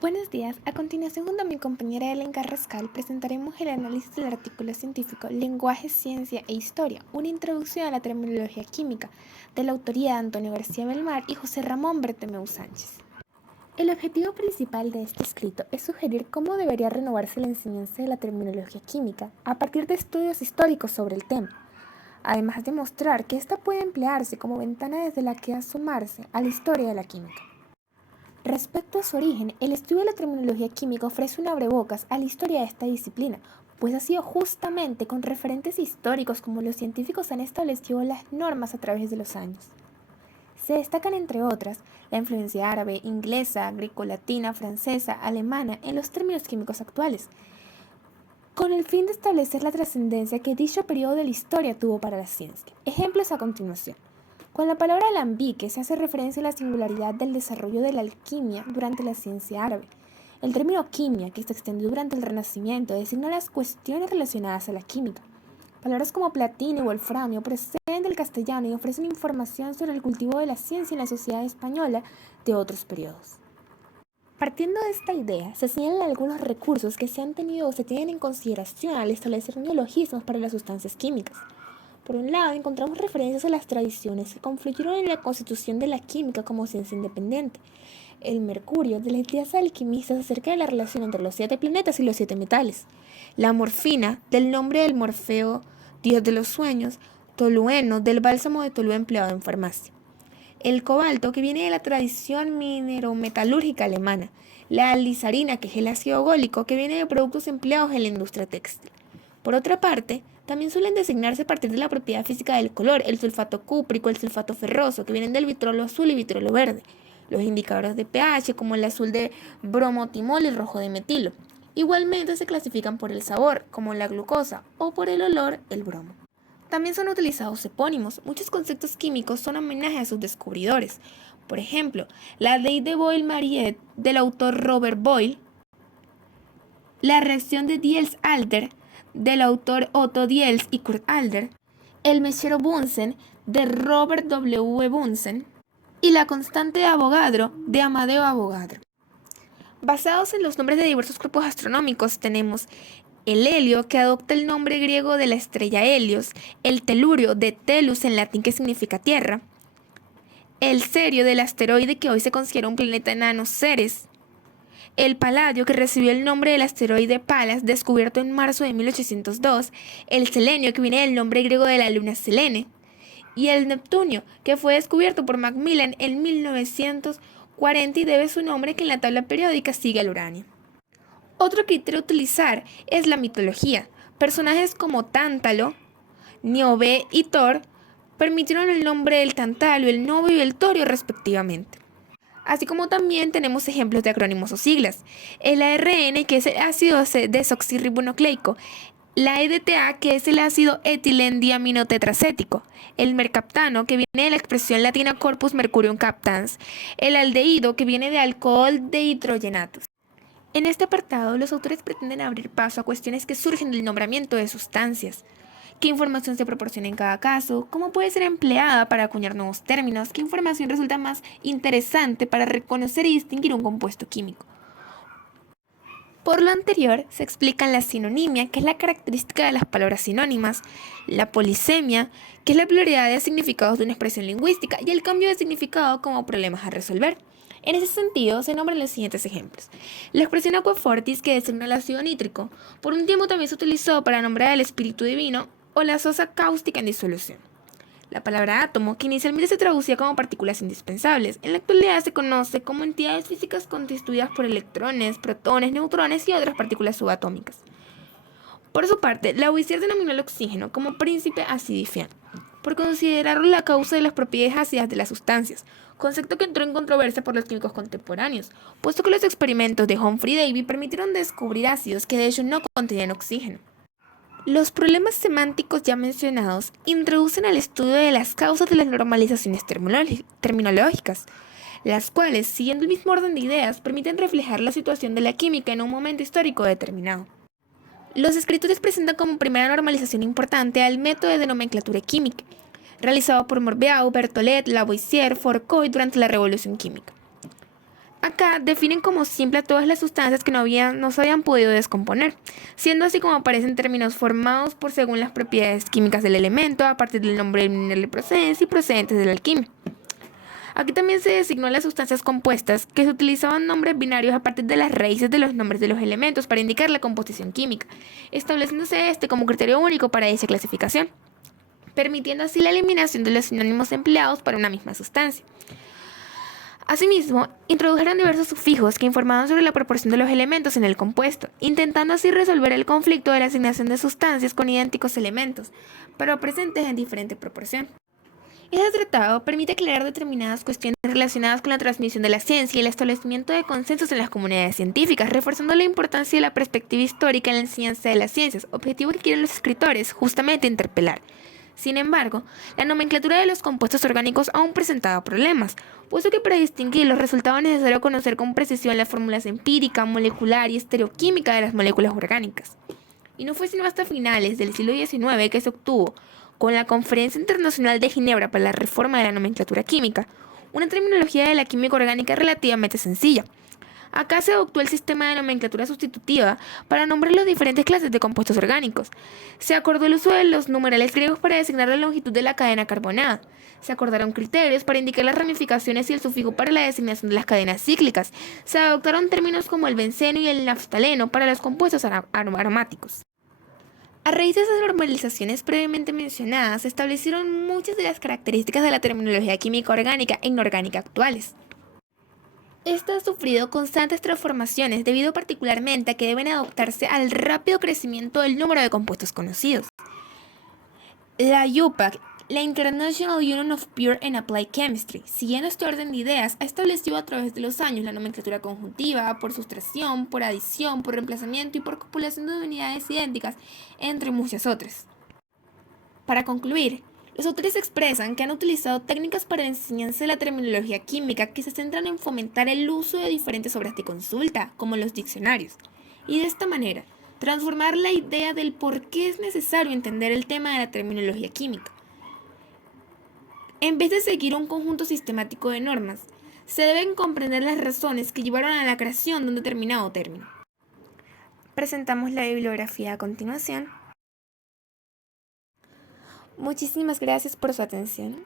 Buenos días. A continuación, junto a mi compañera Ellen Carrascal, presentaremos el análisis del artículo científico Lenguaje, Ciencia e Historia, una introducción a la terminología química, de la autoría de Antonio García Belmar y José Ramón Bertomeu Sánchez. El objetivo principal de este escrito es sugerir cómo debería renovarse la enseñanza de la terminología química a partir de estudios históricos sobre el tema, además de mostrar que ésta puede emplearse como ventana desde la que asomarse a la historia de la química. Respecto a su origen, el estudio de la terminología química ofrece un abrebocas a la historia de esta disciplina, pues ha sido justamente con referentes históricos como los científicos han establecido las normas a través de los años. Se destacan, entre otras, la influencia árabe, inglesa, grecolatina, francesa, alemana en los términos químicos actuales, con el fin de establecer la trascendencia que dicho periodo de la historia tuvo para la ciencia. Ejemplos a continuación. Con la palabra alambique se hace referencia a la singularidad del desarrollo de la alquimia durante la ciencia árabe. El término quimia, que se extendió durante el Renacimiento, designa las cuestiones relacionadas a la química. Palabras como platino y wolframio proceden del castellano y ofrecen información sobre el cultivo de la ciencia en la sociedad española de otros periodos. Partiendo de esta idea, se señalan algunos recursos que se han tenido o se tienen en consideración al establecer neologismos para las sustancias químicas. Por un lado, encontramos referencias a las tradiciones que confluyeron en la constitución de la química como ciencia independiente. El mercurio, de las ideas alquimistas acerca de la relación entre los 7 planetas y los 7 metales. La morfina, del nombre del Morfeo, dios de los sueños. Tolueno, del bálsamo de Tolú empleado en farmacia. El cobalto, que viene de la tradición minerometalúrgica alemana. La alizarina, que es el ácido gólico, que viene de productos empleados en la industria textil. Por otra parte, también suelen designarse a partir de la propiedad física del color, el sulfato cúprico, el sulfato ferroso, que vienen del vitrolo azul y vitrolo verde. Los indicadores de pH, como el azul de bromotimol y el rojo de metilo. Igualmente se clasifican por el sabor, como la glucosa, o por el olor, el bromo. También son utilizados epónimos. Muchos conceptos químicos son homenaje a sus descubridores. Por ejemplo, la ley de Boyle-Mariette del autor Robert Boyle, la reacción de Diels-Alder del autor Otto Diels y Kurt Alder, el mechero Bunsen de Robert W. Bunsen y la constante de Avogadro de Amadeo Avogadro. Basados en los nombres de diversos cuerpos astronómicos tenemos el helio, que adopta el nombre griego de la estrella Helios, el telurio de Telus en latín, que significa tierra, el cerio del asteroide que hoy se considera un planeta enano Ceres, el paladio, que recibió el nombre del asteroide Palas, descubierto en marzo de 1802, el selenio, que viene del nombre griego de la luna Selene, y el neptunio, que fue descubierto por Macmillan en 1940 y debe su nombre que en la tabla periódica sigue al uranio. Otro criterio a utilizar es la mitología. Personajes como Tántalo, Níobe y Thor permitieron el nombre del Tántalo, el Novio y el Torio respectivamente. Así como también tenemos ejemplos de acrónimos o siglas. El ARN, que es el ácido desoxirribonucleico. La EDTA, que es el ácido etilendiaminotetracético. El mercaptano, que viene de la expresión latina corpus mercurium captans. El aldehído, que viene de alcohol de hidrogenatos. En este apartado, los autores pretenden abrir paso a cuestiones que surgen del nombramiento de sustancias. ¿Qué información se proporciona en cada caso? ¿Cómo puede ser empleada para acuñar nuevos términos? ¿Qué información resulta más interesante para reconocer y distinguir un compuesto químico? Por lo anterior, se explican la sinonimia, que es la característica de las palabras sinónimas, la polisemia, que es la pluralidad de significados de una expresión lingüística, y el cambio de significado como problemas a resolver. En ese sentido, se nombran los siguientes ejemplos. La expresión aquafortis, que designa el ácido nítrico, por un tiempo también se utilizó para nombrar al espíritu divino, o la sosa cáustica en disolución. La palabra átomo, que inicialmente se traducía como partículas indispensables, en la actualidad se conoce como entidades físicas constituidas por electrones, protones, neutrones y otras partículas subatómicas. Por su parte, Lavoisier denominó el oxígeno como príncipe acidifiante, por considerarlo la causa de las propiedades ácidas de las sustancias, concepto que entró en controversia por los químicos contemporáneos, puesto que los experimentos de Humphrey Davy permitieron descubrir ácidos que de hecho no contenían oxígeno. Los problemas semánticos ya mencionados introducen al estudio de las causas de las normalizaciones terminológicas, las cuales, siguiendo el mismo orden de ideas, permiten reflejar la situación de la química en un momento histórico determinado. Los escritores presentan como primera normalización importante al método de nomenclatura química, realizado por Morbeau, Berthollet, Lavoisier, Fourcroy durante la Revolución Química. Acá definen como simple a todas las sustancias que no se habían podido descomponer, siendo así como aparecen términos formados por según las propiedades químicas del elemento, a partir del nombre del mineral de procedencia y procedentes de la alquimia. Aquí también se designó las sustancias compuestas, que se utilizaban nombres binarios a partir de las raíces de los nombres de los elementos para indicar la composición química, estableciéndose este como criterio único para dicha clasificación, permitiendo así la eliminación de los sinónimos empleados para una misma sustancia. Asimismo, introdujeron diversos sufijos que informaban sobre la proporción de los elementos en el compuesto, intentando así resolver el conflicto de la asignación de sustancias con idénticos elementos, pero presentes en diferente proporción. Este tratado permite aclarar determinadas cuestiones relacionadas con la transmisión de la ciencia y el establecimiento de consensos en las comunidades científicas, reforzando la importancia de la perspectiva histórica en la enseñanza de las ciencias, objetivo que quieren los escritores justamente interpelar. Sin embargo, la nomenclatura de los compuestos orgánicos aún presentaba problemas, puesto que para distinguirlos resultaba necesario conocer con precisión las fórmulas empírica, molecular y estereoquímica de las moléculas orgánicas. Y no fue sino hasta finales del siglo XIX que se obtuvo, con la Conferencia Internacional de Ginebra para la Reforma de la Nomenclatura Química, una terminología de la química orgánica relativamente sencilla. Acá se adoptó el sistema de nomenclatura sustitutiva para nombrar las diferentes clases de compuestos orgánicos. Se acordó el uso de los numerales griegos para designar la longitud de la cadena carbonada. Se acordaron criterios para indicar las ramificaciones y el sufijo para la designación de las cadenas cíclicas. Se adoptaron términos como el benceno y el naftaleno para los compuestos aromáticos. A raíz de esas normalizaciones previamente mencionadas, se establecieron muchas de las características de la terminología química orgánica e inorgánica actuales. Esta ha sufrido constantes transformaciones debido particularmente a que deben adaptarse al rápido crecimiento del número de compuestos conocidos. La IUPAC, la International Union of Pure and Applied Chemistry, siguiendo este orden de ideas, ha establecido a través de los años la nomenclatura conjuntiva, por sustracción, por adición, por reemplazamiento y por copulación de unidades idénticas, entre muchas otras. Para concluir, los autores expresan que han utilizado técnicas para la enseñanza de la terminología química que se centran en fomentar el uso de diferentes obras de consulta, como los diccionarios, y de esta manera, transformar la idea del por qué es necesario entender el tema de la terminología química. En vez de seguir un conjunto sistemático de normas, se deben comprender las razones que llevaron a la creación de un determinado término. Presentamos la bibliografía a continuación. Muchísimas gracias por su atención.